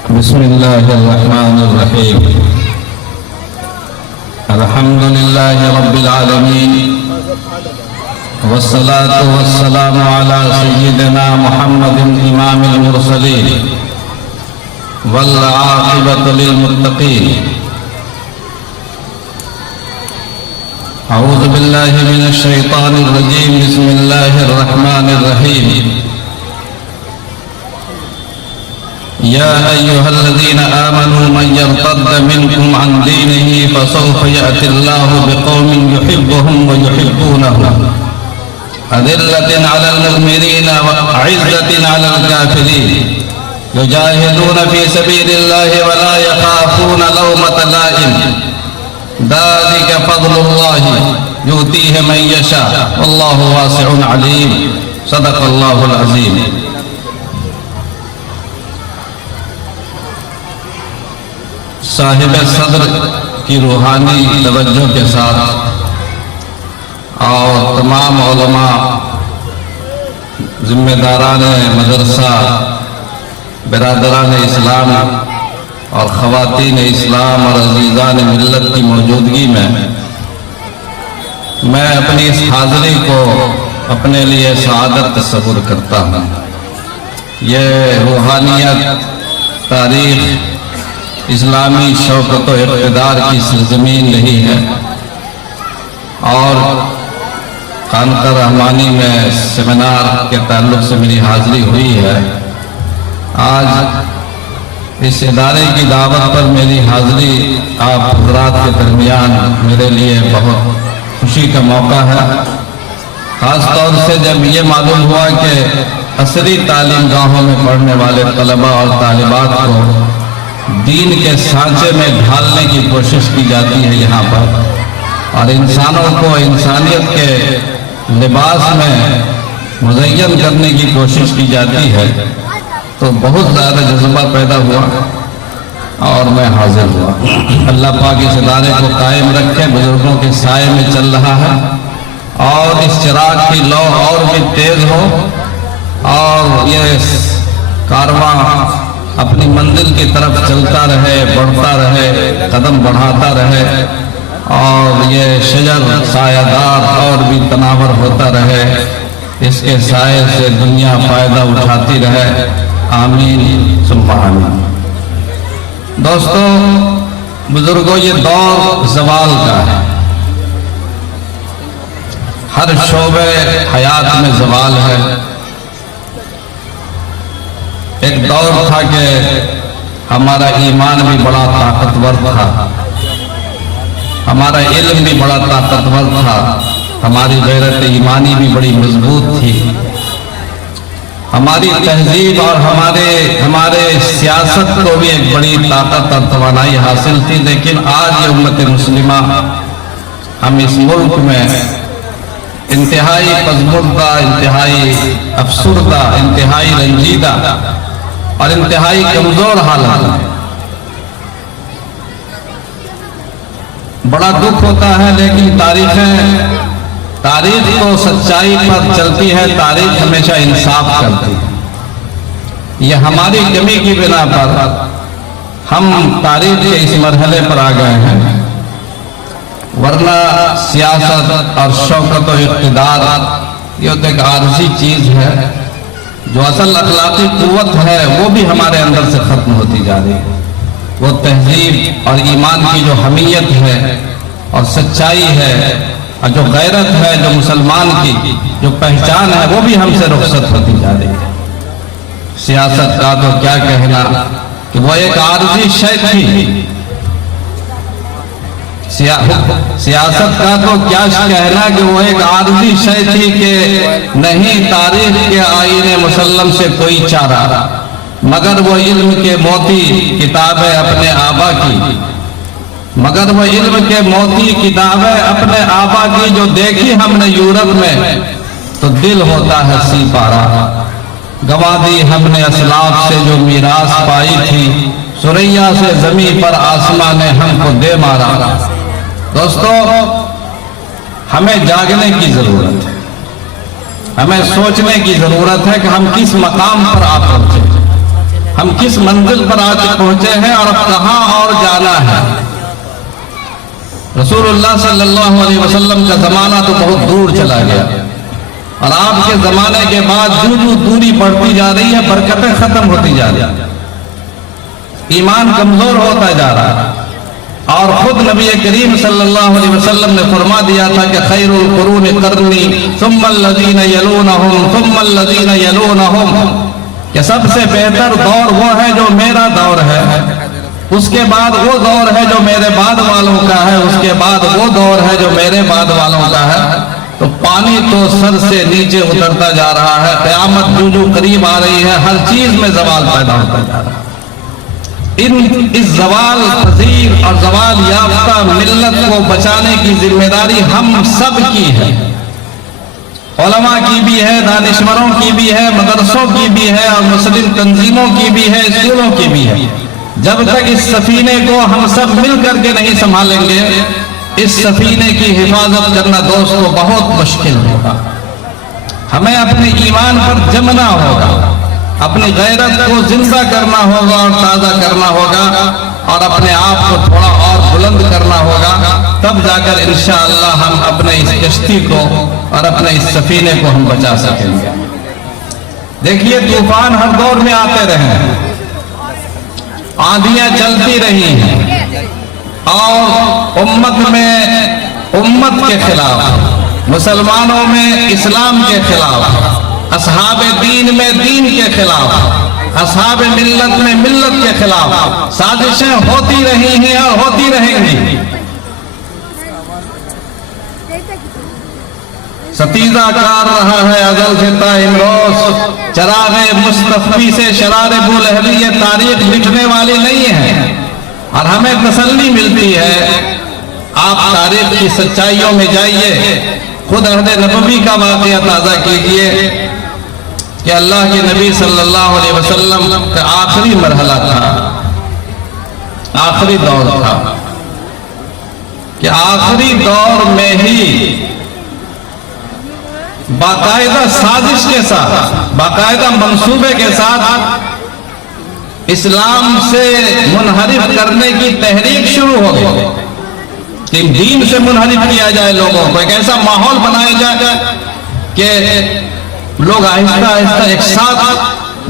بسم الله الرحمن الرحيم. الحمد لله رب العالمين، والصلاة والسلام على سيدنا محمد إمام المرسلين، والعاقبة للمتقين. أعوذ بالله من الشيطان الرجيم. بسم الله الرحمن الرحيم. يا أيها الذين آمنوا من يرتد منكم عن دينه فسوف يأتي الله بقوم يحبهم ويحبونه أذلة على المؤمنين وأعزة على الكافرين يجاهدون في سبيل الله ولا يخافون لومة لائم ذلك فضل الله يؤتيه من يشاء والله واسع عليم. صدق الله العظيم. صاحب صدر کی روحانی توجہ کے ساتھ اور تمام علماء، ذمہ داران مدرسہ، برادران اسلام اور خواتین اسلام اور عزیزان ملت کی موجودگی میں اپنی اس حاضری کو اپنے لیے سعادت تصور کرتا ہوں. یہ روحانیت، تاریخ، اسلامی شوکت و اقتدار کی سرزمین رہی ہے اور خانقاہ رحمانی میں سیمینار کے تعلق سے میری حاضری ہوئی ہے. آج اس ادارے کی دعوت پر میری حاضری آپ حضرات کے درمیان میرے لیے بہت خوشی کا موقع ہے، خاص طور سے جب یہ معلوم ہوا کہ عصری تعلیم گاہوں میں پڑھنے والے طلباء اور طالبات کو دین کے سانچے میں ڈھالنے کی کوشش کی جاتی ہے یہاں پر، اور انسانوں کو انسانیت کے لباس میں مزین کرنے کی کوشش کی جاتی ہے، تو بہت زیادہ جذبہ پیدا ہوا اور میں حاضر ہوا. اللہ پاک اس ادارے کو قائم رکھے، بزرگوں کے سائے میں چل رہا ہے اور اس چراغ کی لو اور بھی تیز ہو اور یہ کارواں اپنی منزل کی طرف چلتا رہے، بڑھتا رہے، قدم بڑھاتا رہے اور یہ شجر سایہ دار اور بھی تناور ہوتا رہے، اس کے سائے سے دنیا فائدہ اٹھاتی رہے. آمین ثم آمین. دوستو، بزرگوں، یہ دور زوال کا ہے. ہر شعبے حیات میں زوال ہے. ایک دور تھا کہ ہمارا ایمان بھی بڑا طاقتور تھا، ہمارا علم بھی بڑا طاقتور تھا، ہماری غیرت ایمانی بھی بڑی مضبوط تھی، ہماری تہذیب اور ہمارے سیاست کو بھی ایک بڑی طاقت اور توانائی حاصل تھی. لیکن آج یہ امت مسلمہ، ہم اس ملک میں انتہائی پژمردہ، انتہائی افسردہ، انتہائی رنجیدہ اور انتہائی کمزور حالت ہے. بڑا دکھ ہوتا ہے، لیکن تاریخ تو سچائی پر چلتی ہے، تاریخ ہمیشہ انصاف کرتی ہے. یہ ہماری کمی کی بنا پر ہم تاریخ کے اس مرحلے پر آ گئے ہیں، ورنہ سیاست اور شوکت و اقتدار یہ تو ایک عارضی چیز ہے. جو اصل اخلاقی قوت ہے وہ بھی ہمارے اندر سے ختم ہوتی جا رہی ہے. وہ تہذیب اور ایمان کی جو حمیت ہے اور سچائی ہے اور جو غیرت ہے، جو مسلمان کی جو پہچان ہے، وہ بھی ہم سے رخصت ہوتی جا رہی ہے. سیاست کا تو کیا کہنا کہ وہ ایک عارضی شے تھی. سیاست کا تو کیا کہنا کہ وہ ایک عارضی شے تھی کہ نہیں تاریخ کے آئین مسلم سے کوئی چارہ، مگر وہ علم کے موتی کتابیں اپنے آبا کی، مگر وہ علم کے موتی کتابیں اپنے آبا کی جو دیکھی ہم نے یورپ میں تو دل ہوتا ہے سی پارا. گوا دی ہم نے اسلاف سے جو میراث پائی تھی، سریا سے زمین پر آسمان نے ہم کو دے مارا. دوستو، ہمیں جاگنے کی ضرورت ہے، ہمیں سوچنے کی ضرورت ہے کہ ہم کس مقام پر آ پہنچے. ہم کس منزل پر آج پہنچے ہیں اور اب کہاں اور جانا ہے۔ رسول اللہ صلی اللہ علیہ وسلم کا زمانہ تو بہت دور چلا گیا، اور آپ کے زمانے کے بعد جو دوری بڑھتی جا رہی ہے، برکتیں ختم ہوتی جا رہی ہیں، ایمان کمزور ہوتا جا رہا ہے۔ اور خود نبی کریم صلی اللہ علیہ وسلم نے فرما دیا تھا کہ خیر القرون قرنی ثم الذین یلونہم ثم الذین یلونہم، کہ سب سے بہتر دور وہ ہے جو میرا دور ہے، اس کے بعد وہ دور ہے جو میرے بعد والوں کا ہے، اس کے بعد وہ دور ہے جو میرے بعد والوں کا ہے۔ تو پانی تو سر سے نیچے اترتا جا رہا ہے، قیامت جو قریب آ رہی ہے، ہر چیز میں زوال پیدا ہوتا جا رہا ہے۔ اس زوال پذیر اور زوال یافتہ ملت کو بچانے کی ذمہ داری ہم سب کی ہے، علماء کی بھی ہے، دانشوروں کی بھی ہے، مدرسوں کی بھی ہے، اور مسلم تنظیموں کی بھی ہے، اسکولوں کی بھی ہے۔ جب تک اس سفینے کو ہم سب مل کر کے نہیں سنبھالیں گے، اس سفینے کی حفاظت کرنا دوستو بہت مشکل ہوگا۔ ہمیں اپنے ایمان پر جمنا ہوگا، اپنی غیرت کو زندہ کرنا ہوگا اور تازہ کرنا ہوگا، اور اپنے آپ کو تھوڑا اور بلند کرنا ہوگا، تب جا کر انشاءاللہ ہم اپنے اس کشتی کو اور اپنے اس سفینے کو ہم بچا سکیں گے۔ دیکھیے طوفان ہر دور میں آتے رہے ہیں، آندھیاں چلتی رہی ہیں، اور امت کے خلاف، مسلمانوں میں اسلام کے خلاف، اصحاب دین میں دین کے خلاف، اصحاب ملت میں ملت کے خلاف سازشیں ہوتی رہی ہیں اور ہوتی رہیں گی۔ ستیزہ کار رہا ہے ازل سے تا امروز، چراغ مصطفی سے شرار بولہلی، یہ تاریخ مٹنے والی نہیں ہے، اور ہمیں تسلی ملتی ہے۔ آپ تاریخ کی سچائیوں میں جائیے، خود عہد نبوی کا واقعہ تازہ کیجئے کہ اللہ کے نبی صلی اللہ علیہ وسلم کا آخری مرحلہ تھا، آخری دور تھا، کہ آخری دور میں ہی باقاعدہ سازش کے ساتھ، باقاعدہ منصوبے کے ساتھ اسلام سے منحرف کرنے کی تحریک شروع ہو گئی، کہ دین سے منحرف کیا جائے، لوگوں کو ایک ایسا ماحول بنایا جائے کہ لوگ آہستہ آہستہ ایک ساتھ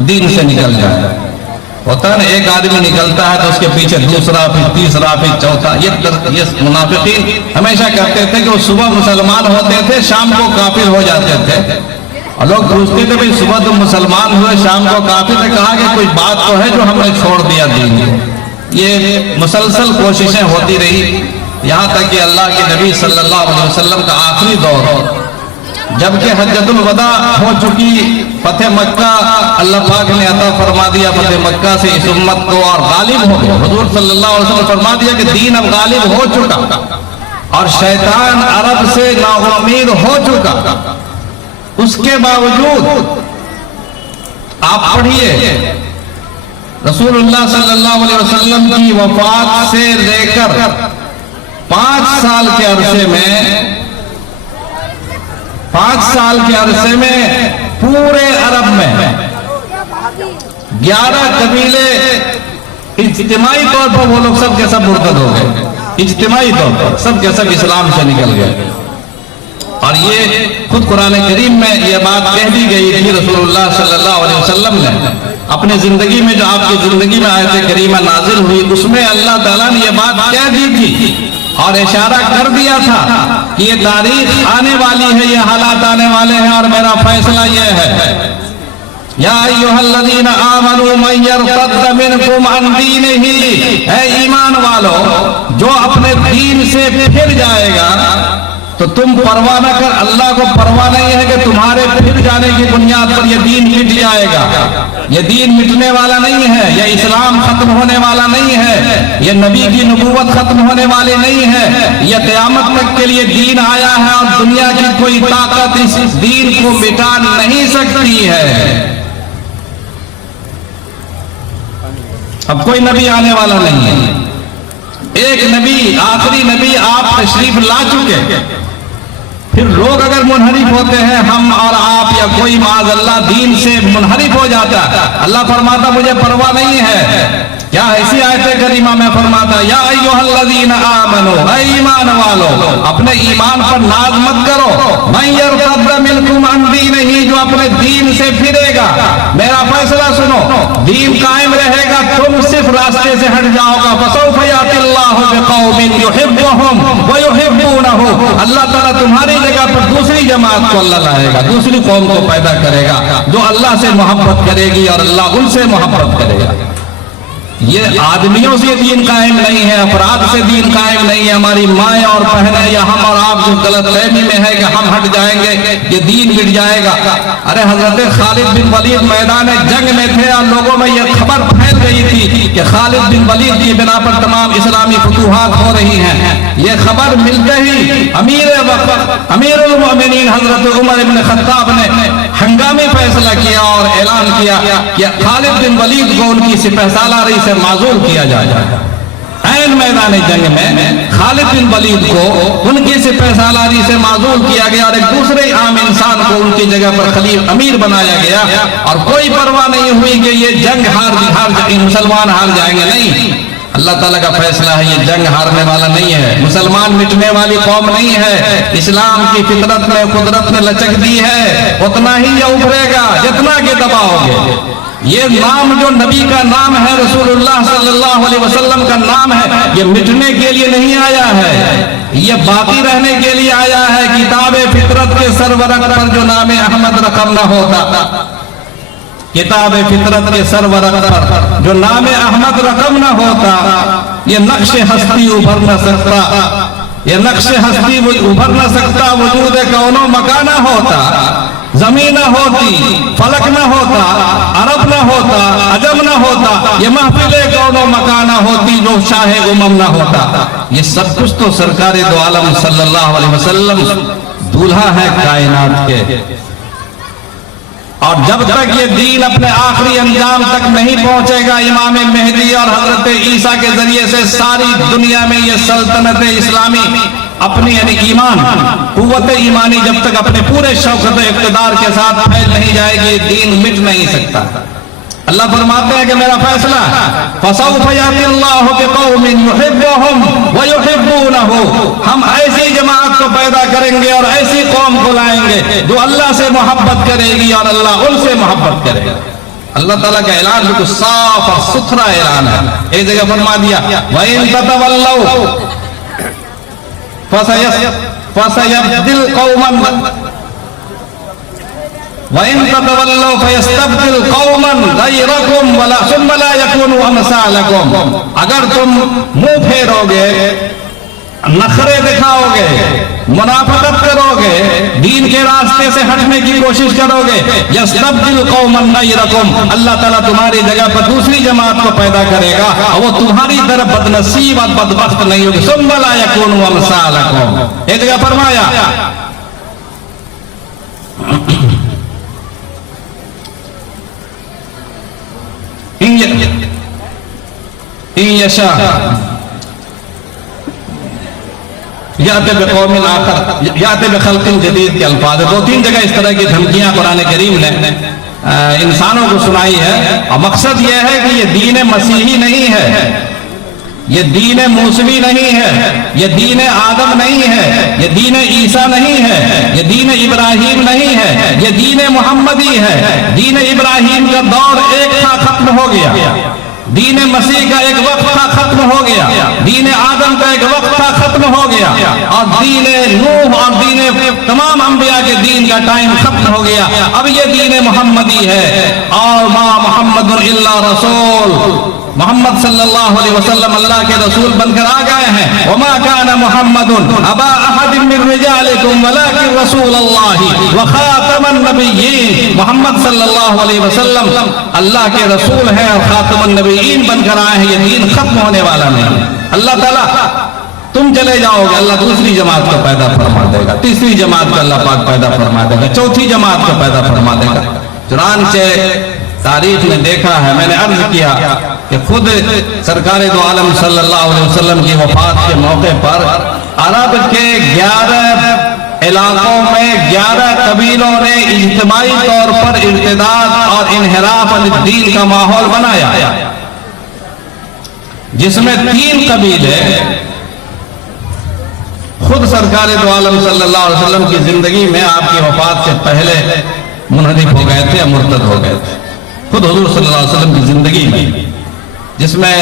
دین سے نکل جائے۔ ہوتا ہے نا، ایک آدمی نکلتا ہے تو اس کے پیچھے دوسرا، پھر تیسرا، پھر چوتھا۔ یہ منافقین ہمیشہ کرتے تھے کہ وہ صبح مسلمان ہوتے تھے، شام کو کافر ہو جاتے تھے، اور لوگ پوچھتے تھے بھئی صبح تم مسلمان ہوئے، شام کو کافر، نے کہا کہ کوئی بات تو ہے جو ہم نے چھوڑ دیا دین کو۔ یہ مسلسل کوششیں ہوتی رہی، یہاں تک کہ اللہ کے نبی صلی اللہ علیہ وسلم کا آخری دور، جبکہ حجۃ الوداع ہو چکی، فتح مکہ اللہ پاک نے عطا فرما دیا فتح مکہ سے اس امت کو، اور غالب ہو گئے۔ حضور صلی اللہ علیہ وسلم فرما دیا کہ دین اب غالب ہو چکا، اور شیطان عرب سے نا امید ہو چکا۔ اس کے باوجود آپ پڑھیے، رسول اللہ صلی اللہ علیہ وسلم کی وفات سے لے کر 5 سال کے عرصے میں، 5 سال کے عرصے میں پورے عرب میں 11 قبیلے اجتماعی طور پر وہ لوگ سب کے سب مرتد ہو گئے، اجتماعی طور پر سب کے سب اسلام سے نکل گئے۔ اور یہ خود قرآن کریم میں یہ بات کہہ دی گئی تھی، رسول اللہ صلی اللہ علیہ وسلم نے اپنی زندگی میں، جو آپ کی زندگی میں آیت کریمہ نازل ہوئی، اس میں اللہ تعالیٰ نے یہ بات کہہ دی تھی اور اشارہ کر دیا تھا کہ یہ تاریخ آنے والی ہے، یہ حالات آنے والے ہیں، اور میرا فیصلہ یہ ہے، یا ایھا الذین آمنوا من یرتد منکم عن دینہ، اے ایمان والو جو اپنے دین سے پھر جائے گا تو تم پرواہ نہ کر، اللہ کو پرواہ نہیں ہے کہ تمہارے پھر جانے کی بنیاد پر یہ دین مٹ جائے گا۔ یہ دین مٹنے والا نہیں ہے، یہ اسلام ختم ہونے والا نہیں ہے، یہ نبی کی نبوت ختم ہونے والی نہیں ہے، یہ قیامت تک کے لیے دین آیا ہے، اور دنیا کی کوئی طاقت اس دین کو مٹا نہیں سکتی ہے۔ اب کوئی نبی آنے والا نہیں ہے، ایک نبی، آخری نبی آپ تشریف لا چکے، پھر لوگ اگر منحرف ہوتے ہیں، ہم اور آپ یا کوئی معاذ اللہ دین سے منحرف ہو جاتا ہے، اللہ فرماتا مجھے پرواہ نہیں ہے۔ کیا اسی آیت کریمہ میں فرماتا یا ایھا الذین آمنوا، اے ایمان والو اپنے ایمان پر ناز مت کرو، من یرتد منکم عن دینہ، جو اپنے دین سے پھرے گا، میرا فیصلہ سنو، دین قائم رہے گا، تم صرف راستے سے ہٹ جاؤ گا، فسوف یأتی اللہ بقوم یحبهم ویحبونہ، اللہ تعالیٰ تمہاری جگہ پر دوسری جماعت کو اللہ لائے گا، دوسری قوم کو پیدا کرے گا جو اللہ سے محبت کرے گی اور اللہ ان سے محبت کرے گا۔ یہ آدمیوں سے دین قائم نہیں ہے، افراد سے دین قائم نہیں ہے، ہماری مائیں اور بہنیں یا ہم اور آپ جو غلط فہمی میں ہے کہ ہم ہٹ جائیں گے یہ دین مٹ جائے گا۔ ارے حضرت خالد بن ولید میدان جنگ میں تھے اور لوگوں میں یہ خبر پھیل گئی تھی کہ خالد بن ولید کی بنا پر تمام اسلامی فتوحات ہو رہی ہیں۔ یہ خبر ملتے ہی امیر المؤمنین حضرت عمر بن خطاب نے ہنگامی فیصلہ کیا اور اعلان کیا کہ خالد بن ولید کو ان کی سپہ سالاری سے معزول کیا جائے۔ عین میدان جنگ میں خالد بن ولید کو ان کی سپہ سالاری سے معزول کیا گیا اور ایک دوسرے عام انسان کو ان کی جگہ پر خلیفہ امیر بنایا گیا، اور کوئی پرواہ نہیں ہوئی کہ یہ جنگ مسلمان ہار جائیں گے، نہیں، اللہ تعالیٰ کا فیصلہ ہے یہ جنگ ہارنے والا نہیں ہے، مسلمان مٹنے والی قوم نہیں ہے، اسلام کی فطرت میں قدرت نے لچک دی ہے، اتنا ہی یہ ابھرے گا جتنا کہ دباؤ گے۔ یہ نام جو نبی کا نام ہے، رسول اللہ صلی اللہ علیہ وسلم کا نام ہے، یہ مٹنے کے لیے نہیں آیا ہے، یہ باقی رہنے کے لیے آیا ہے۔ کتاب فطرت کے سرورق پر جو نام احمد رقم نہ ہوتا، کتاب فطرت کے سرورق پر جو نام احمد رقم نہ ہوتا، یہ نقش ہستی ابھر نہ سکتا، یہ نقش ہستی ابھر نہ سکتا، وجود کون و مکان نہ ہوتا، زمین نہ ہوتی، فلک نہ ہوتا، عرب نہ ہوتا، عجم نہ ہوتا، یہ محفل کون و مکان نہ ہوتی جو شاہ امم نہ ہوتا۔ یہ سب کچھ تو سرکار دو عالم صلی اللہ علیہ وسلم دولہا ہے کائنات کے، اور جب تک یہ دین اپنے آخری انجام تک نہیں پہنچے گا، امام مہدی اور حضرت عیسیٰ کے ذریعے سے ساری دنیا میں یہ سلطنت اسلامی اپنی یعنی ایمان، قوت ایمانی جب تک اپنے پورے شوکت و اقتدار کے ساتھ پھیل نہیں جائے گی، دین مٹ نہیں سکتا۔ اللہ فرماتے ہیں کہ میرا فیصلہ فَسَوْفَ يَأْتِي اللَّهُ بِقَوْمٍ يُحِبُّهُمْ وَيُحِبُّونَهُ، ہم ایسی جماعت کو پیدا کریں گے اور ایسی قوم کو لائیں گے جو اللہ سے محبت کرے گی اور اللہ ان سے محبت کرے گا۔ اللہ تعالیٰ کا اعلان بالکل صاف اور ستھرا اعلان ہے۔ ایک جگہ فرما دیا وَإِن تَتَوَلَّوْا فَسَيَبْدِلْ قَوْمًا وَإِن تَتَوَلَّوْا فَيَسْتَبْدِلْ قَوْمًا غَيْرَكُمْ ثُمَّ لَا يَكُونُوا أَمْثَالَكُمْ، اگر تم منہ پھیرو گے، نخرے دکھاؤ گے، منافقت کرو گے، دین کے راستے سے ہٹنے کی کوشش کرو گے، یستبدل قوما غیرکم، اللہ تعالیٰ تمہاری جگہ پر دوسری جماعت کو پیدا کرے گا اور وہ تمہاری طرف بدنصیب اور بدبخت نہیں ہوگی، ثم لا یکونوا امثالکم۔ ایک جگہ فرمایا ان یشاء یاتی بقوم آخر یاتی بخلق جدید کے الفاظ، دو تین جگہ اس طرح کی دھمکیاں قرآن کریم نے انسانوں کو سنائی ہے، اور مقصد یہ ہے کہ یہ دین مسیحی نہیں ہے، یہ دین موسوی نہیں ہے، یہ دین آدم نہیں ہے، یہ دین عیسیٰ نہیں ہے، یہ دین ابراہیم نہیں ہے، یہ دین محمدی ہے۔ دین ابراہیم کا دور ایک تھا، ختم ہو گیا، دین مسیح کا ایک وقت تھا، ختم ہو گیا، دین آدم کا ایک وقت تھا، ختم ہو گیا، اور دین نوح اور دین تمام انبیاء کے دین کا ٹائم ختم ہو گیا، اب یہ دین محمدی ہے۔ اور ما محمد الا رسول، محمد صلی اللہ علیہ وسلم اللہ کے رسول بن کر آ گئے ہیں۔ وما كان محمد ابا احد من رجالكم ولكن رسول اللہ وخاتم النبیین، محمد صلی اللہ علیہ وسلم اللہ کے رسول ہیں اور خاتم النبیین بن کر آئے ہیں، یہ دین ختم ہونے والا نہیں۔ اللہ تعالیٰ تم چلے جاؤ گے، اللہ دوسری جماعت کو پیدا فرما دے گا، تیسری جماعت کو اللہ پاک پیدا فرما دے گا، چوتھی جماعت کو پیدا فرما دے گا۔ چنانچہ تاریخ نے دیکھا ہے، میں نے عرض کیا کہ خود سرکار دو عالم صلی اللہ علیہ وسلم کی وفات کے موقع پر عرب کے 11 علاقوں میں 11 قبیلوں نے اجتماعی طور پر ارتداد اور انحراف عن الدین کا ماحول بنایا، جس میں 3 قبیلے خود سرکار دو عالم صلی اللہ علیہ وسلم کی زندگی میں آپ کی وفات سے پہلے منحرف ہو گئے تھے یا مرتد ہو گئے تھے، خود حضور صلی اللہ علیہ وسلم کی زندگی میں، جس میں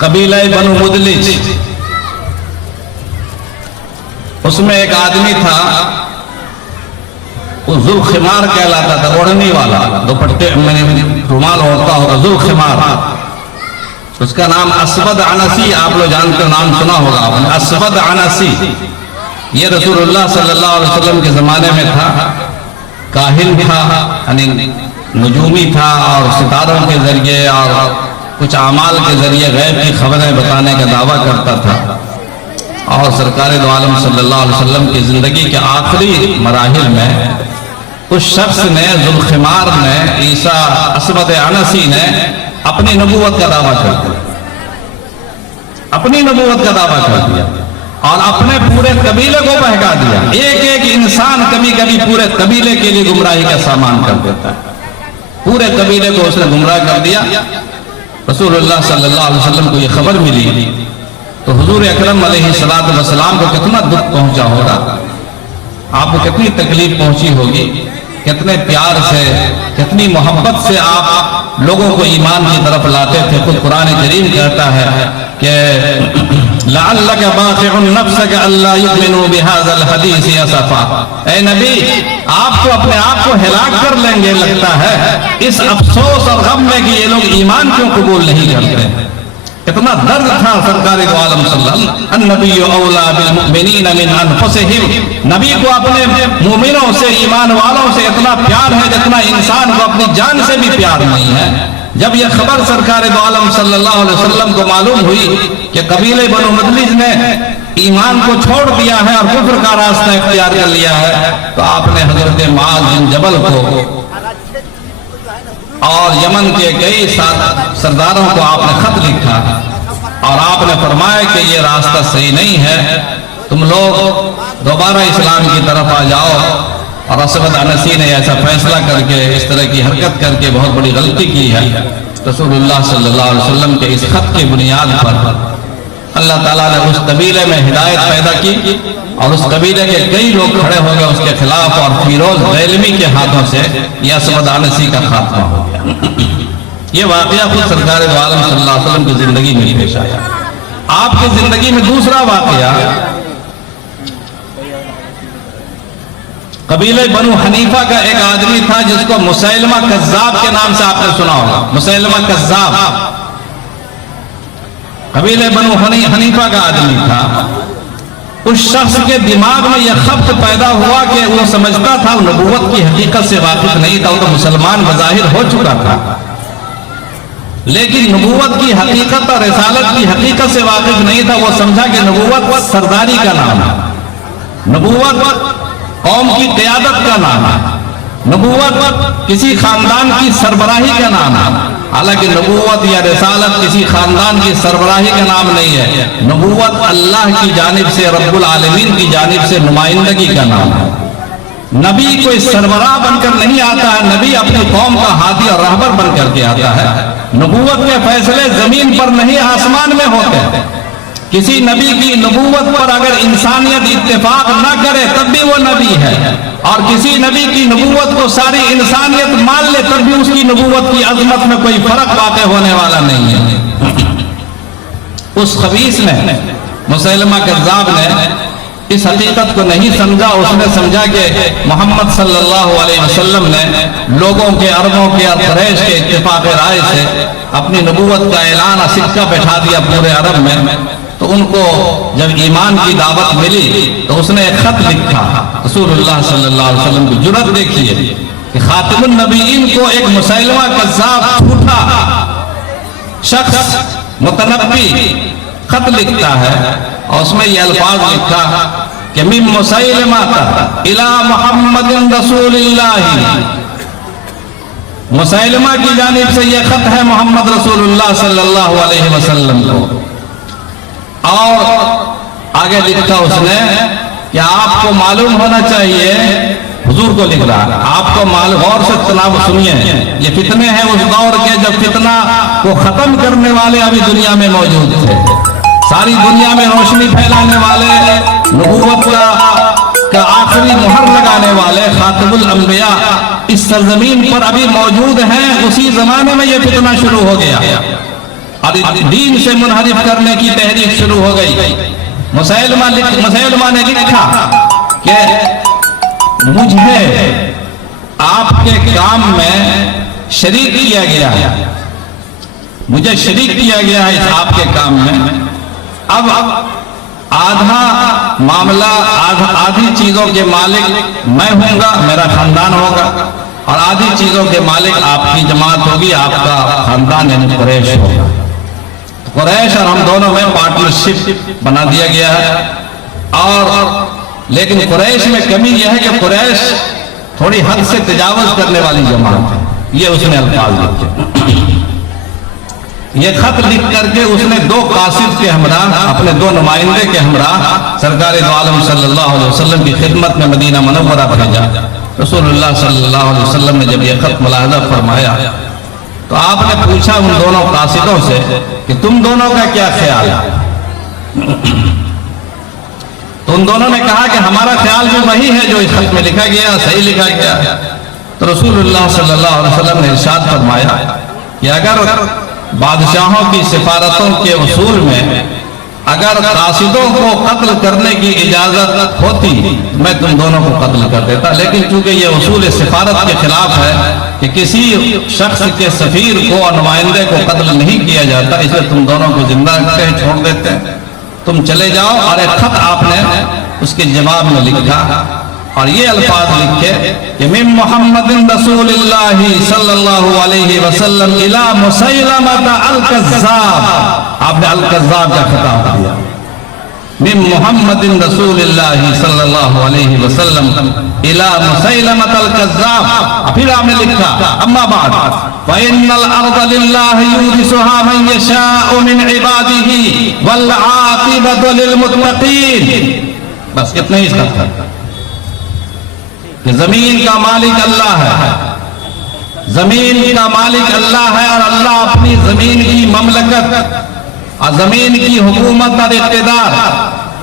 قبیلہ بنو مدلج، اس میں ایک آدمی تھا، وہ ذوالخمار کہلاتا تھا، اوڑھنے والا، دوپٹے میں رومال اوڑھتا ہوگا، ذوالخمار، اس کا نام اسود عنسی، آپ لوگ جانتے ہو، نام سنا ہوگا آپ نے، اسود عنسی۔ یہ رسول اللہ صلی اللہ علیہ وسلم کے زمانے میں تھا، کاہن تھا، یعنی نجومی تھا، اور ستاروں کے ذریعے اور کچھ اعمال کے ذریعے غیب کی خبریں بتانے کا دعویٰ کرتا تھا، اور سرکار دو عالم صلی اللہ علیہ وسلم کی زندگی کے آخری مراحل میں اس شخص نے، ذوالخمار نے، عیسیٰ اسود عنسی نے اپنی نبوت کا دعویٰ کر دیا، اپنی نبوت کا دعویٰ کر دیا، اور اپنے پورے قبیلے کو بہکا دیا۔ ایک انسان کبھی کبھی پورے قبیلے کے لیے گمراہی کا سامان کر دیتا ہے، پورے قبیلے کو اس نے گمراہ کر دیا۔ رسول اللہ صلی اللہ علیہ وسلم کو یہ خبر ملی تو حضور اکرم علیہ السلام کو کتنا دکھ پہنچا ہوگا، آپ کو کتنی تکلیف پہنچی ہوگی، کتنے پیار سے، کتنی محبت سے آپ لوگوں کو ایمان کی طرف لاتے تھے۔ خود قرآن کریم کہتا ہے کہ لعلک باخع نفسک الا یؤمنوا بهذا الحدیث اسفا، اے نبی آپ تو اپنے آپ کو ہلاک کر لیں گے لگتا ہے اس افسوس اور غم میں کہ یہ لوگ ایمان کیوں قبول نہیں کرتے۔ اتنا درد تھا سرکار دو عالم صلی اللہ علیہ وسلم، النبی اولا بالمؤمنین من انفسہم، نبی کو اپنے مومنوں سے، ایمان والوں سے اتنا پیار ہے جتنا انسان کو اپنی جان سے بھی پیار نہیں ہے۔ جب یہ خبر سرکار دو عالم صلی اللہ علیہ وسلم کو معلوم ہوئی کہ قبیلے بنو مدلج نے ایمان کو چھوڑ دیا ہے اور کفر کا راستہ اختیار کر لیا ہے، تو آپ نے حضرت معاذ بن جبل کو اور یمن کے کئی سرداروں کو آپ نے خط لکھا، اور آپ نے فرمایا کہ یہ راستہ صحیح نہیں ہے، تم لوگ دوبارہ اسلام کی طرف آ جاؤ۔ اور اسود عنسی نے ایسا فیصلہ کر کے، اس طرح کی حرکت کر کے بہت بڑی غلطی کی ہے۔ رسول اللہ صلی اللہ علیہ وسلم کے اس خط کی بنیاد پر اللہ تعالیٰ نے اس قبیلے میں ہدایت پیدا کی، اور اس قبیلے کے کئی لوگ کھڑے ہو گئے اس کے خلاف، اور فیروز غیلمی کے ہاتھوں سے یہ اسود عنسی کا خاتمہ ہو گیا۔ یہ واقعہ خود سرکار دو عالم صلی اللہ علیہ وسلم کی زندگی میں پیش آیا۔ آپ کی زندگی میں دوسرا واقعہ قبیلہ بنو حنیفہ کا ایک آدمی تھا جس کو مسیلمہ کذاب کے نام سے آپ نے سنا ہوگا، مسیلمہ کذاب، قبیلہ بنو حنیفہ کا آدمی تھا۔ اس شخص کے دماغ میں یہ خبط پیدا ہوا کہ وہ سمجھتا تھا، وہ نبوت کی حقیقت سے واقف نہیں تھا، وہ تو مسلمان بظاہر ہو چکا تھا، لیکن نبوت کی حقیقت اور رسالت کی حقیقت سے واقف نہیں تھا۔ وہ سمجھا کہ نبوت سرداری کا نام ہے، نبوت قوم کی قیادت کا نام ہے، نبوت کسی خاندان کی سربراہی کا نام ہے، حالانکہ نبوت یا رسالت کسی خاندان کی سربراہی کا نام نہیں ہے، نبوت اللہ کی جانب سے، رب العالمین کی جانب سے نمائندگی کا نام ہے۔ نبی کوئی سربراہ بن کر نہیں آتا ہے، نبی اپنی قوم کا ہادی اور رہبر بن کر کے آتا ہے۔ نبوت کے فیصلے زمین پر نہیں آسمان میں ہوتے ہیں۔ کسی نبی کی نبوت پر اگر انسانیت اتفاق نہ کرے تب بھی وہ نبی ہے، اور کسی نبی کی نبوت کو ساری انسانیت مان لے تب بھی اس کی نبوت کی عظمت میں کوئی فرق واقع ہونے والا نہیں ہے۔ اس خبیث نے، مسیلمہ کذاب نے اس حقیقت کو نہیں سمجھا۔ اس نے سمجھا کہ محمد صلی اللہ علیہ وسلم نے لوگوں کے، عربوں کے اور قریش کے اتفاق رائے سے اپنی نبوت کا اعلان اور سکہ بٹھا دیا پورے عرب میں۔ تو ان کو جب ایمان کی دعوت ملی تو اس نے ایک خط لکھا، رسول اللہ صلی اللہ علیہ وسلم کی جرأت دیکھیے کہ خاتم النبیین کو ایک مسیلمہ کذاب جھوٹا شخص متنبی خط لکھتا ہے، اور اس میں یہ الفاظ لکھا کہ من مسیلمہ الی محمد رسول اللہ، مسیلمہ کی جانب سے یہ خط ہے محمد رسول اللہ صلی اللہ علیہ وسلم کو، اور آگے لکھا اس نے کہ آپ کو معلوم ہونا چاہیے، حضور کو لکھ رہا، آپ کو معلوم، غور سے تناب سنیے، یہ فتنے ہیں اس دور کے جب فتنہ کو ختم کرنے والے ابھی دنیا میں موجود تھے، ساری دنیا میں روشنی پھیلانے والے، نبوت کا آخری مہر لگانے والے خاتم الانبیاء اس سرزمین پر ابھی موجود ہیں۔ اسی زمانے میں یہ فتنہ شروع ہو گیا اور دین سے منحرف کرنے کی تحریک شروع ہو گئی۔ مسیلمہ نے لکھا کہ مجھے آپ کے کام میں شریک کیا گیا ہے، مجھے شریک کیا گیا ہے اس آپ کے کام میں، اب آدھا معاملہ، آدھی چیزوں کے مالک میں ہوں گا، میرا خاندان ہوگا، اور آدھی چیزوں کے مالک آپ کی جماعت ہوگی، آپ کا خاندان یعنی قریش ہوگا۔ قریش اور ہم دونوں میں پارٹنرشپ بنا دیا گیا ہے، اور لیکن قریش میں کمی یہ ہے کہ قریش تھوڑی حد سے تجاوز کرنے والی جماعت ہے، یہ اس نے الفاظ لکھے۔ یہ خط لکھ کر کے اس نے 2 قاصد کے ہمراہ، اپنے 2 نمائندے کے ہمراہ سرکار دو عالم صلی اللہ علیہ وسلم کی خدمت میں مدینہ منورہ بھیجا۔ رسول اللہ صلی اللہ علیہ وسلم نے جب یہ خط ملاحظہ فرمایا تو آپ نے پوچھا ان دونوں قاصدوں سے کہ تم دونوں کا کیا خیال ہے؟ تو ان دونوں نے کہا کہ ہمارا خیال بھی وہی ہے جو اس خط میں لکھا گیا، صحیح لکھا گیا۔ تو رسول اللہ صلی اللہ علیہ وسلم نے ارشاد فرمایا کہ اگر بادشاہوں کی سفارتوں کے اصول میں اگر قاصدوں کو قتل کرنے کی اجازت ہوتی میں تم دونوں کو قتل کر دیتا، لیکن چونکہ یہ اصول سفارت کے خلاف ہے کہ کسی شخص کے سفیر کو اور نمائندے کو قتل نہیں کیا جاتا، اس لیے تم دونوں کو زندہ رکھتے ہیں، چھوڑ دیتے ہیں، تم چلے جاؤ۔ اور ایک خط آپ نے اس کے جواب میں لکھا اور یہ الفاظ لکھے کہ من محمد رسول اللہ صلی اللہ علیہ وسلم الی مسیلمہ الکذاب، آپ نے الکذاب کا خطاب دیا۔ من محمد رسول اللہ صلی اللہ علیہ وسلم الی مسیلمہ الکذاب، پھر آپ نے لکھا اما بعد فإن الأرض لله يورثها من يشاء من عباده والعاقبة للمتقين۔ بس اتنا ہی اس کا تھا کہ زمین کا مالک اللہ ہے، زمین کا مالک اللہ ہے، اور اللہ اپنی زمین کی مملکت اور زمین کی حکومت اور اقتدار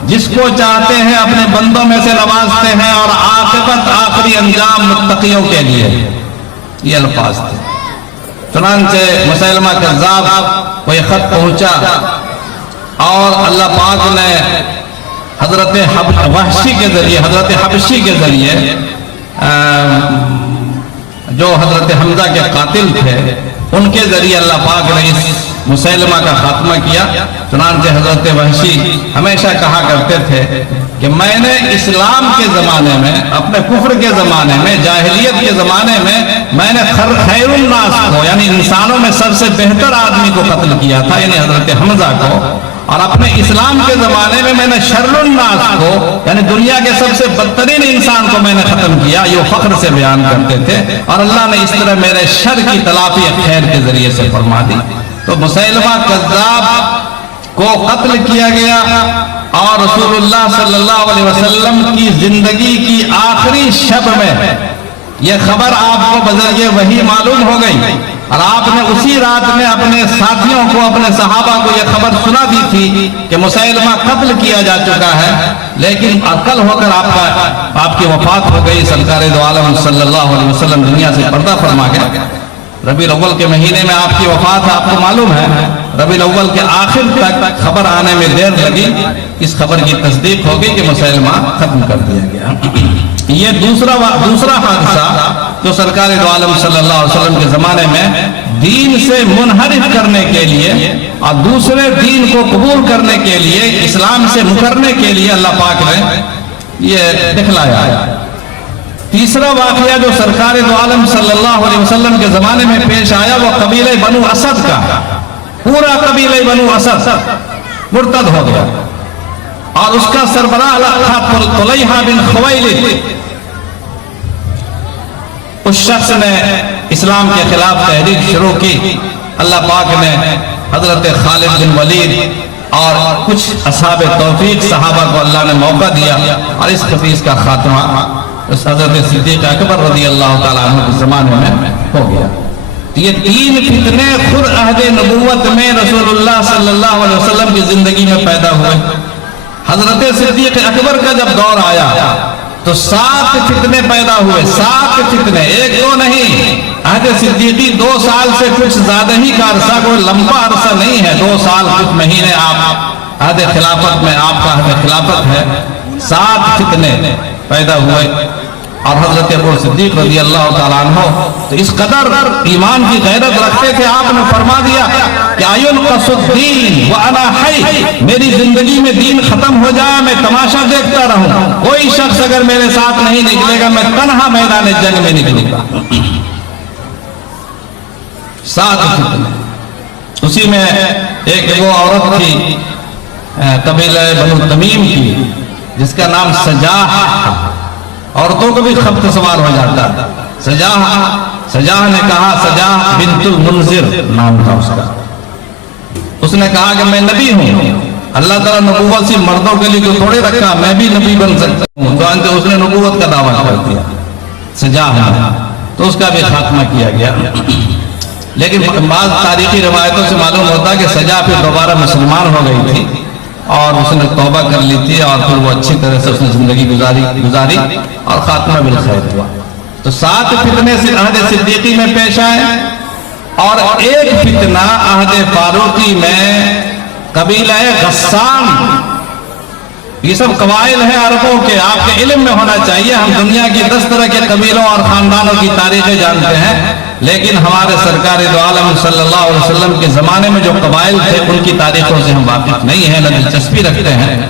جس کو چاہتے ہیں اپنے بندوں میں سے نوازتے ہیں، اور عاقبت آخری انجام متقیوں کے لیے۔ یہ الفاظ تھے۔ چنانچہ مسیلمہ کذاب کو یہ خط پہنچا اور اللہ پاک نے حضرت وحشی کے ذریعے، حضرت حبشی کے ذریعے جو حضرت حمزہ کے قاتل تھے ان کے ذریعے اللہ پاک نے اس مسیلمہ کا خاتمہ کیا۔ چنانچہ حضرت وحشی ہمیشہ کہا کرتے تھے کہ میں نے اسلام کے زمانے میں، اپنے کفر کے زمانے میں، جاہلیت کے زمانے میں نے خیر الناس کو یعنی انسانوں میں سب سے بہتر آدمی کو قتل کیا تھا، یعنی حضرت حمزہ کو، اور اپنے اسلام کے زمانے میں نے شر الناس کو یعنی دنیا کے سب سے بدترین انسان کو میں نے ختم کیا، یہ فخر سے بیان کرتے تھے، اور اللہ نے اس طرح میرے شر کی تلافی خیر کے ذریعے سے فرما دی۔ تو مسیلمہ کذاب کو قتل کیا گیا، اور رسول اللہ صلی اللہ علیہ وسلم کی زندگی کی آخری شب میں یہ خبر آپ کو بذریعہ وحی معلوم ہو گئی، اور آپ نے اسی رات میں اپنے ساتھیوں کو، اپنے صحابہ کو یہ خبر سنا دی تھی کہ مسیلمہ قتل کیا جا چکا ہے، لیکن کل ہو کر آپ کی وفات ہو گئی۔ سرکار دو عالم صلی اللہ علیہ وسلم دنیا سے پردہ فرما گئے۔ ربیع الاول کے مہینے میں آپ کی وفات ہے، آپ کو معلوم ہے۔ ربیع الاول کے آخر تک خبر آنے میں دیر لگی، اس خبر کی تصدیق ہوگی کہ مسیلمہ ختم کر دیا گیا۔ یہ دوسرا حادثہ جو سرکار دو عالم صلی اللہ علیہ وسلم کے زمانے میں دین سے منحرف کرنے کے لیے اور دوسرے دین کو قبول کرنے کے لیے، اسلام سے مکرنے کے لیے اللہ پاک نے یہ دکھلایا ہے۔ تیسرا واقعہ جو سرکار دو عالم صلی اللہ علیہ وسلم کے زمانے میں پیش آیا وہ قبیلہ بنو اسد کا، پورا قبیلہ بنو اسد مرتد ہو گیا، اور اس کا سربراہ تھا طلیحہ بن خویلد۔ اس شخص نے اسلام کے خلاف تحریک شروع کی۔ اللہ پاک نے حضرت خالد بن ولید اور کچھ اصحاب توفیق صحابہ کو اللہ نے موقع دیا اور اس حدیث کا خاتمہ اس حضرت صدیق اکبر رضی اللہ تعالیٰ عنہ کے زمانے میں ہو گیا۔ یہ تین فتنے خود عہد نبوت میں رسول اللہ صلی اللہ علیہ وسلم کی زندگی میں پیدا ہوئے۔ حضرت صدیق اکبر کا جب دور آیا تو 7 فتنے پیدا ہوئے، 7 فتنے، ایک دو نہیں۔ عہد صدیقی 2 سال سے کچھ زیادہ ہی کا عرصہ، کوئی لمبا عرصہ نہیں ہے، 2 سال کچھ مہینے آپ عہد خلافت میں، آپ کا عہد خلافت ہے۔ 7 فتنے پیدا ہوئے اور حضرت ابو صدیق رضی اللہ تعالیٰ عنہ تو اس قدر ایمان کی غیرت رکھتے تھے، آپ نے فرما دیا کہ اَيُنْقَصُ الدِّينُ وَأَنَا حَيٌّ، میری زندگی میں دین ختم ہو جائے، میں تماشا دیکھتا رہوں، کوئی شخص اگر میرے ساتھ نہیں نکلے گا، میں تنہا میدان جنگ میں نکلوں گا۔ 7 فتنے۔ اسی میں ایک وہ عورت تھی قبیلہ بنو تمیم کی جس کا نام سجاح تھا، عورتوں کو بھی خبط سوار ہو جاتا تھا۔ سجاح نے کہا، سجاح بنت المنذر نام تھا اس کا، اس نے کہا کہ میں نبی ہوں، اللہ تعالیٰ نبوت سے مردوں کے لیے کوئی تھوڑے رکھا، میں بھی نبی بن سکتا ہوں، تو اس نے نبوت کا دعویٰ کر دیا سجاح نے، تو اس کا بھی خاتمہ کیا گیا۔ لیکن بعض تاریخی روایتوں سے معلوم ہوتا ہے کہ سجاح پھر دوبارہ مسلمان ہو گئی تھی اور اس نے توبہ کر لی تھی اور پھر وہ اچھی طرح سے اس نے زندگی گزاری اور خاتمہ بالخیر ہوا۔ تو 7 فتنے سے عہد صدیقی میں پیش آئے اور ایک فتنہ عہد فاروقی میں قبیلہ غسان، یہ سب قبائل ہیں عربوں کے، آپ کے علم میں ہونا چاہیے۔ ہم دنیا کی 10 طرح کے قبیلوں اور خاندانوں کی تاریخیں جانتے ہیں، لیکن ہمارے سرکار دو عالم صلی اللہ علیہ وسلم کے زمانے میں جو قبائل تھے ان کی تاریخوں سے ہم واقف نہیں ہیں، نہ دلچسپی رکھتے ہیں۔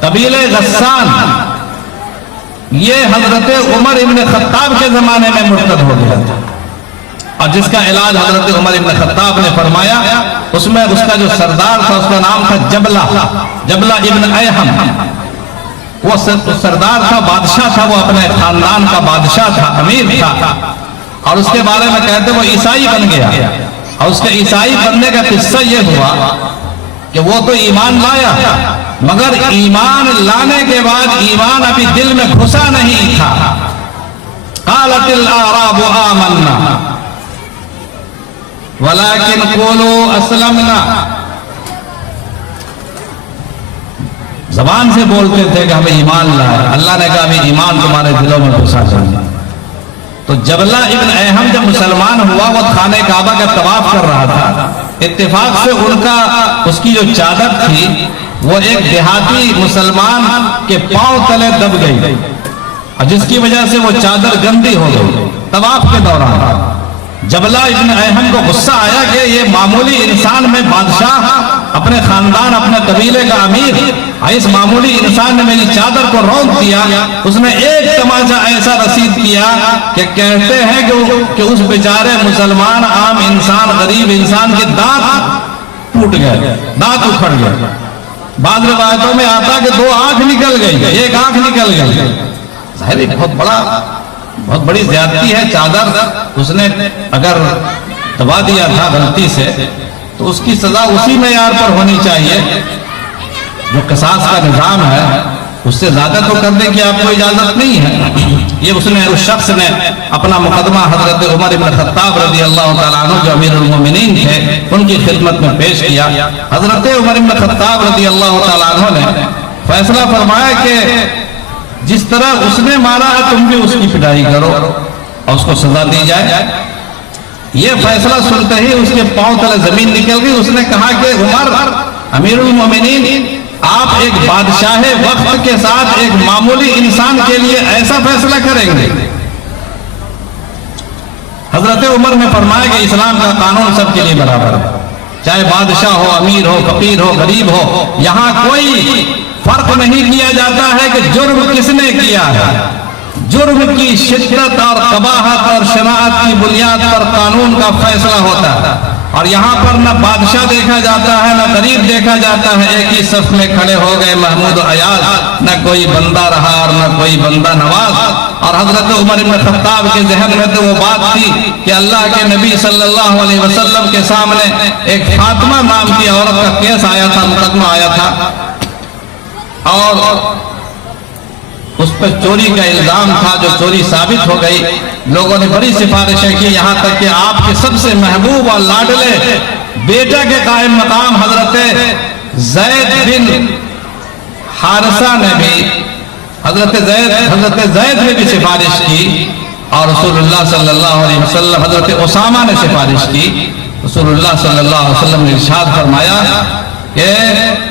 قبیلہ غسان یہ حضرت عمر ابن خطاب کے زمانے میں مرتد ہو گیا تھا، اور جس کا علاج حضرت عمر ابن خطاب نے فرمایا، اس میں اس کا جو سردار تھا اس کا نام تھا جبلہ ابن ایہم، وہ سردار تھا، بادشاہ تھا، وہ اپنے خاندان کا بادشاہ تھا، امیر تھا، اور اس کے بارے میں کہتے وہ عیسائی بن گیا، اور اس کے عیسائی بننے کا قصہ یہ ہوا کہ وہ تو ایمان لایا، مگر ایمان لانے کے بعد ایمان ابھی دل میں گھسا نہیں تھا۔ قالت الاعراب آمنا ولكن قولوا اسلمنا، زبان سے بولتے تھے کہ ہمیں ایمان لائے، اللہ نے کہا ابھی ایمان تمہارے دلوں میں گھسا جائے۔ تو جبلہ ابن ایہم جب مسلمان ہوا، وہ خانہ کعبہ کا طواف کر رہا تھا، اتفاق سے اس کی جو چادر تھی وہ ایک دیہاتی مسلمان کے پاؤں تلے دب گئی، اور جس کی وجہ سے وہ چادر گندی ہو گئی طواف کے دوران۔ جبلہ ابن ایہم کو غصہ آیا کہ یہ معمولی انسان میں بادشاہ، اپنے خاندان، اپنے قبیلے کا امیر، اس معمولی انسان نے میری چادر کو رونق دیا۔ اس نے ایک تماچا ایسا رسید کیا کہ کہتے ہیں کہ اس بیچارے مسلمان عام انسان، غریب انسان کے دانت ٹوٹ گئے، دانت اکھڑ گئے۔ بعض روایتوں میں آتا کہ 2 آنکھ نکل گئی، ایک آنکھ نکل گئی۔ ظاہر بہت بڑی زیادتی ہے، چادر اس نے اگر دبا دیا تھا غلطی سے تو اس کی سزا اسی معیار پر ہونی چاہیے جو قصاص کا نظام ہے، اس سے زیادہ تو کرنے کی آپ کو اجازت نہیں ہے۔ یہ اس شخص نے اپنا مقدمہ حضرت عمر ابن خطاب رضی اللہ تعالیٰ عنہ جو امیر المومنین تھے ان کی خدمت میں پیش کیا۔ حضرت عمر ابن خطاب رضی اللہ تعالیٰ عنہ نے فیصلہ فرمایا کہ جس طرح اس نے مارا ہے تم بھی اس کی پٹائی کرو اور اس کو سزا دی جائے۔ یہ فیصلہ سنتے ہی اس کے پاؤں تلے زمین نکل گئی۔ اس نے کہا کہ عمر امیر المومنین، آپ ایک بادشاہ وقت کے ساتھ ایک معمولی انسان کے لیے ایسا فیصلہ کریں گے؟ حضرت عمر نے فرمایا کہ اسلام کا قانون سب کے لیے برابر ہے، چاہے بادشاہ ہو، امیر ہو، فقیر ہو، غریب ہو، یہاں کوئی فرق نہیں کیا جاتا ہے کہ جرم کس نے کیا ہے۔ جرم کی شدت اور قباحت اور شناعت کی بنیاد پر قانون کا فیصلہ ہوتا ہے، اور یہاں پر نہ بادشاہ دیکھا جاتا ہے نہ غریب دیکھا جاتا ہے۔ ایک ہی صف میں کھڑے ہو گئے محمود و ایاز، نہ کوئی بندہ رہا اور نہ کوئی بندہ نواز، اور حضرت عمر بن خطاب کے ذہن میں تو وہ بات تھی کہ اللہ کے نبی صلی اللہ علیہ وسلم کے سامنے ایک فاطمہ نام کی عورت کا کیس آیا تھا، مقدمہ آیا تھا، اور اس پر چوری کا الزام تھا، جو چوری ثابت ہو گئی۔ لوگوں نے بڑی سفارشیں کی، یہاں تک کہ آپ کے سب سے محبوب اور لاڈلے بیٹا کے قائم مقام حضرت زید بن حارثہ نے بھی حضرت زید نے بھی سفارش کی، اور رسول اللہ صلی اللہ علیہ وسلم حضرت اسامہ نے سفارش کی۔ رسول اللہ صلی اللہ علیہ وسلم نے ارشاد فرمایا کہ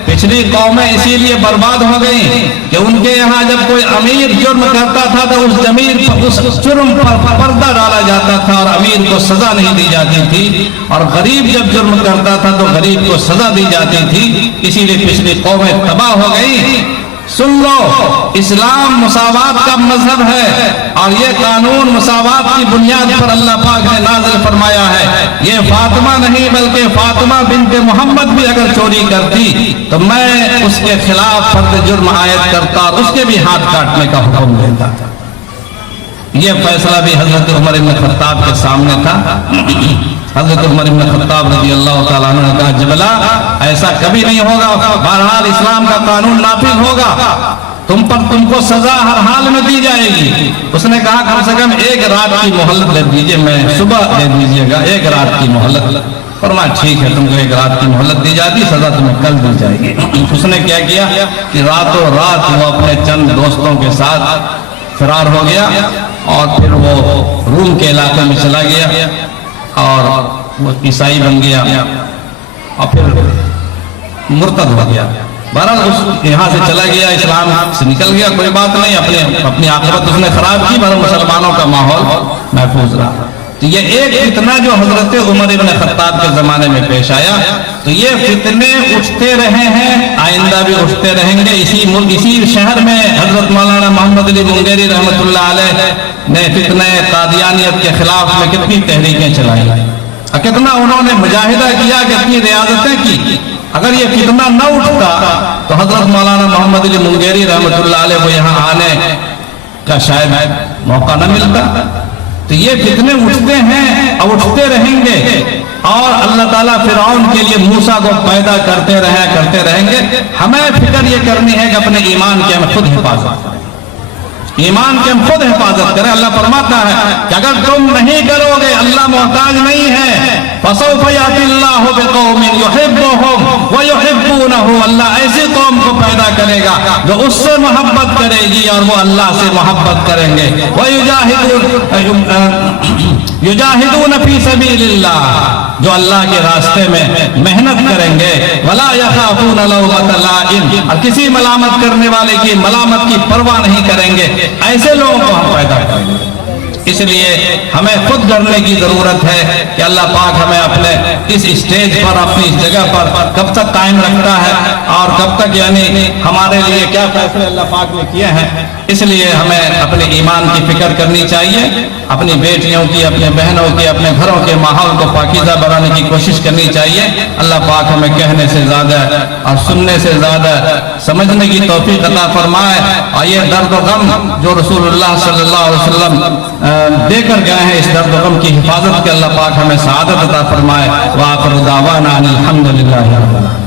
پچھلی قومیں اسی لیے برباد ہو گئیں کہ ان کے یہاں جب کوئی امیر جرم کرتا تھا تو اس جرم پر پردہ ڈالا جاتا تھا اور امیر کو سزا نہیں دی جاتی تھی، اور غریب جب جرم کرتا تھا تو غریب کو سزا دی جاتی تھی، اسی لیے پچھلی قومیں تباہ ہو گئیں۔ سن لو، اسلام مساوات کا مذہب ہے، اور یہ قانون مساوات کی بنیاد پر اللہ پاک نے نازل فرمایا ہے۔ یہ فاطمہ نہیں بلکہ فاطمہ بنت محمد بھی اگر چوری کرتی تو میں اس کے خلاف فرد جرم عائد کرتا اور اس کے بھی ہاتھ کاٹنے کا حکم دیتا۔ یہ فیصلہ بھی حضرت عمر بن خطاب کے سامنے تھا۔ حضرت عمر بن خطاب رضی اللہ تعالیٰ عنہ نے کہا جبلا ایسا کبھی نہیں ہوگا، بہرحال اسلام کا قانون نافذ ہوگا، تم کو سزا ہر حال میں دی جائے گی۔ اس نے کہا کم سے کم ایک رات کی مہلت دے دیجئے، میں صبح دے دیجئے گا ایک رات کی مہلت۔ فرمایا ٹھیک ہے، تم کو ایک رات کی مہلت دی جاتی، سزا تمہیں کل دی جائے گی۔ اس نے کیا کیا کہ راتوں رات وہ اپنے چند دوستوں کے ساتھ فرار ہو گیا، اور پھر وہ روم کے علاقے میں چلا گیا اور وہ عیسائی بن گیا اور پھر مرتد ہو گیا۔ بہرحال اس یہاں سے چلا گیا، اسلام سے نکل گیا، کوئی بات نہیں، اپنی عاقبت اس نے خراب کی، مگر مسلمانوں کا ماحول محفوظ رہا۔ تو یہ ایک فتنہ جو حضرت عمر بن خطاب کے زمانے میں پیش آیا، تو یہ فتنے اٹھتے رہے ہیں، آئندہ بھی اٹھتے رہیں گے۔ اسی شہر میں حضرت مولانا محمد علی منگیری رحمۃ اللہ علیہ نے فتنہ قادیانیت کے خلاف میں کتنی تحریکیں چلائی، کتنا انہوں نے مجاہدہ کیا، کتنی ریاضتیں کی۔ اگر یہ فتنہ نہ اٹھتا تو حضرت مولانا محمد علی منگیری رحمۃ اللہ علیہ کو یہاں آنے کا شاید موقع نہ ملتا۔ تو یہ فتنے اٹھتے ہیں اور اٹھتے رہیں گے، اور اللہ تعالیٰ فرعون کے لیے موسیٰ کو پیدا کرتے رہیں گے۔ ہمیں فکر یہ کرنی ہے کہ اپنے ایمان کی ہم خود حفاظت کریں، ایمان کی ہم خود حفاظت کریں۔ اللہ فرماتا ہے کہ اگر تم نہیں کرو گے، اللہ محتاج نہیں ہے، فَسَوْفَ يَأْتِي اللَّهُ بِقَوْمٍ يُحِبُّهُمْ وَيُحِبُّونَهُ، اللہ ایسی قوم کو پیدا کرے گا جو اس سے محبت کرے گی اور وہ اللہ سے محبت کریں گے۔ يُجَاهِدُونَ فِي سَبِيلِ اللَّهِ، جو اللہ کے راستے میں محنت کریں گے، وَلَا يَخَافُونَ لَوْمَةَ لَائِمٍ، اور کسی ملامت کرنے والے کی ملامت کی پرواہ نہیں کریں گے، ایسے لوگوں کو ہم پیدا کریں گے۔ اس لیے ہمیں خود ڈرنے کی ضرورت ہے کہ اللہ پاک ہمیں اپنے اس اسٹیج پر، اپنی اس جگہ پر کب تک قائم رکھتا ہے، اور کب تک یعنی ہمارے لیے کیا فیصلے اللہ پاک نے کیے ہیں۔ اس لیے ہمیں اپنے ایمان کی فکر کرنی چاہیے، اپنی بیٹیوں کی، اپنے بہنوں کی، اپنے گھروں کے ماحول کو پاکیزہ بنانے کی کوشش کرنی چاہیے۔ اللہ پاک ہمیں کہنے سے زیادہ اور سننے سے زیادہ سمجھنے کی توفیق عطا فرمائے، اور یہ درد و غم جو رسول اللہ صلی اللہ علیہ وسلم دے کر گئے ہیں، اس درد و غم کی حفاظت کے اللہ پاک ہمیں سعادت عطا فرمائے۔ وآخر دعوانا ان الحمد للہ۔